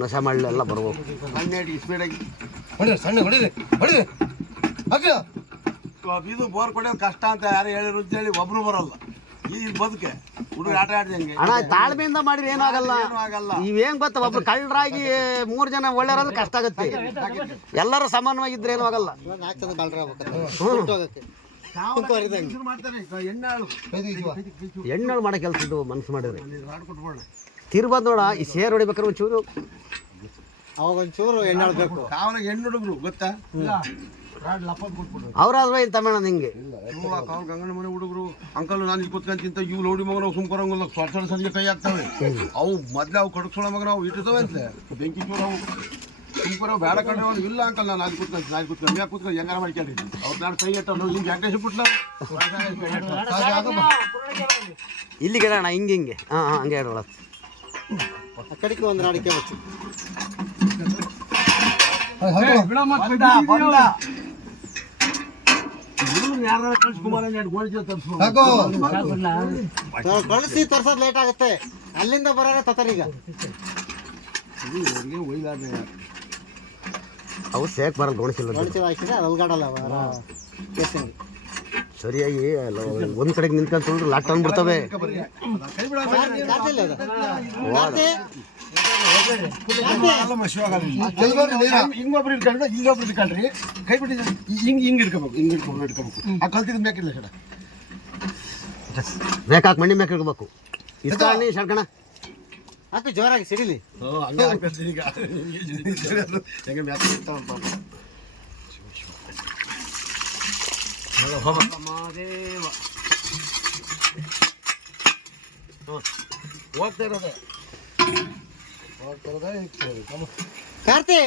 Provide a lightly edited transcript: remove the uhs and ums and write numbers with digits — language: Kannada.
ನಶೆ ಮಾಡಲಿ ಎಲ್ಲ ಬರ್ಬೇಕು. ಸಣ್ಣ ಹೊಡಿರಿ ಹೊಡಿರಿ ಹಾಕಿ ಇದು ಬೋರ್ ಕೊಡೋದು ಕಷ್ಟ ಅಂತ ಯಾರು ಹೇಳಿರು ಅಂತೇಳಿ ಒಬ್ರು ಬರಲ್ಲ. ಈ ಬದುಕೆ ಹುಡುಗ ಆಟ ಆಡ್ದಂಗೆ ಅಣ್ಣ ತಾಳ್ಮೆಯಿಂದ ಮಾಡಿದ್ರೆ ಏನೂ ಆಗಲ್ಲ. ಆಗಲ್ಲ. ಇವೇನ್ ಗೊತ್ತಾ, ಒಬ್ರು ಕಳ್ಳರಾಗಿ 3 ಜನ ಒಳ್ಳೆಯವ್ರಾದ್ರೆ ಕಷ್ಟ ಆಗುತ್ತೆ. ಎಲ್ಲರೂ ಸಮಾನವಾಗಿದ್ರೆ ಏನೂ ಆಗಲ್ಲ. ಹೆಣ್ಣು ಮಾಡೋ ಕೆಲಸ ಇದು ಮನಸ್ಸು ಮಾಡಿದ್ರೆ ತಿರ್ಬೋದು ನೋಡ. ಈ ಸೇರ್ ಹೊಡಿಬೇಕಾದ್ರೆ ಒಂಚೂರು ಅವಾಗ ಒಂಚೂರು ಎಣ್ಣಾಳು ಬೇಕು. ಕಾವಲಿಗೆ ಹೆಣ್ಣು ಹುಡುಗರು ಗೊತ್ತಾ, ಅವ್ರಾದ್ರೂ ಏನು ತಮಿಳ ನಿಂಗೆ ಕಾವಲ್ ಗಂಗನ ಮನೆ ಹುಡುಗರು ಅಂಕಲ್ ನಾನು ಇಲ್ಲಿ ಕೂತ್ಕೊಂತಿಂತ ಇವು ಲೌಡಿ ಮಗನ ಸುಮ್ಕೊರಂಗಿಲ್ಲ. ಸ್ವರ್ಣ ಸಂಜೆ ಕೈ ಹಾಕ್ತವೆ. ಅವು ಮೊದ್ಲೇ ಅವು ಕಡಕ್ಸೋಳ ಮಗನ ಅವು ಇಟ್ಟಿರ್ತವೆ ಅಂತಲೇ ಬೆಂಕಿ ಚೂರು ಅವು ಸುಮ್ಕೊರವು ಬೇಡ ಕಂಡ್ರೆ ಅವ್ನು ಇಲ್ಲ ಅಂಕಲ್ ನಾನು ಅಲ್ಲಿ ಕೂತ್ಕೊಂಡು ಯಾಕೆ ಕೂತ್ಕೊಂಡು ಹೆಂಗಾರ ಮಾಡ್ಕೊಂಡ್ರಿ ಅವ್ರು ನಾನು ಕೈ ಇಟ್ಟ ಹಿಂಗೆ ಯಾಕೆ ಬಿಟ್ಲ ಇಲ್ಲಿಗೆ ಅಣ್ಣ ಹಿಂಗೆ ಹಂಗೆ ಹೇಳೋಣ. ಕಡಿಕೆ ಒಂದು ಅಡಿಕೆ ಬಚ್ಚು ಕಳಿಸಿ ತರ್ಸೋದು ಲೇಟ್ ಆಗುತ್ತೆ. ಅಲ್ಲಿಂದ ಬರೋರೆ ತತರೀಗ ಅವು ಸೇಕ್ ಬರಲ್ಲ. ಗೋಣಿಸಿಲ್ಲ ಹಾಕಿದ್ರೆ ಅಲ್ಗಾಡಲ್ಲ ಸರಿಯಾಗಿ ಒಂದ್ ಕಡೆಗೆ ನಿಂತ್ಕೊಂಡು ಲಾಕ್ ಡೌನ್ ಬಿಡ್ತವೆ. ಹಿಂಗೊಬ್ರು ಇಟ್ಕೊಂಡ್ರೆ ಹಿಂಗೊಬ್ರು ಇಟ್ಕೊಂಡ್ರಿ ಕೈ ಬಿಟ್ಟಿದ್ರೆ ಹಿಂಗೆ ಇಟ್ಕೋಬೇಕು ಆ ಕಲ್ತಿದ್ ಮೇಕಿಲ್ಲ ಸಡ ಬೇಕಾಕ್ ಮಣ್ಣಿ ಮೇಕ್ ಇಡ್ಬೇಕು. ಇಷ್ಟ ಶರ್ಕಣ ಹಾಕಿ ಜೋರಾಗಿ ಸಿಡಿಲಿ. ಹಂಗೆ ಹಾಕ್ತೀನಿ ಈಗ ಹೆಂಗೆ ಮ್ಯಾಚ್ ಇರ್ತಾವಂತ ಹೋಗ್ತಾ ಇರೋದೇ ಕಾರ್ತಿ